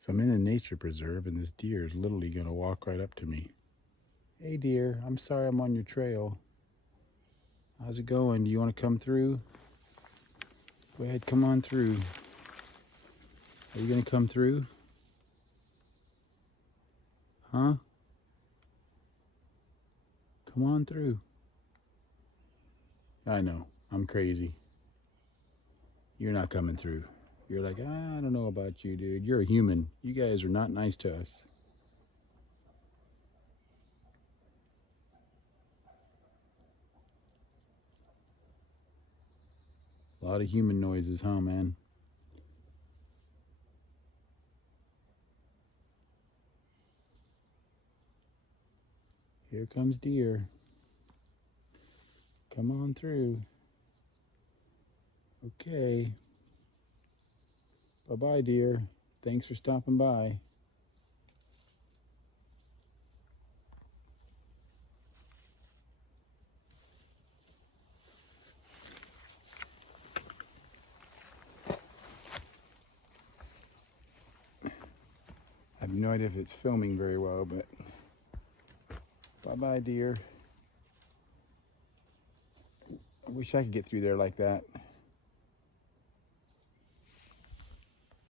So I'm in a nature preserve and this deer is literally going to walk right up to me. Hey deer, I'm sorry I'm on your trail. How's it going? Do you want to come through? Go ahead, come on through. Are you going to come through? Huh? Come on through. I know, I'm crazy. You're not coming through. You're like, I don't know about you, dude. You're a human. You guys are not nice to us. A lot of human noises, huh, man? Here comes deer. Come on through. Okay. Bye-bye, dear. Thanks for stopping by. I have no idea if it's filming very well, but bye-bye, deer. I wish I could get through there like that.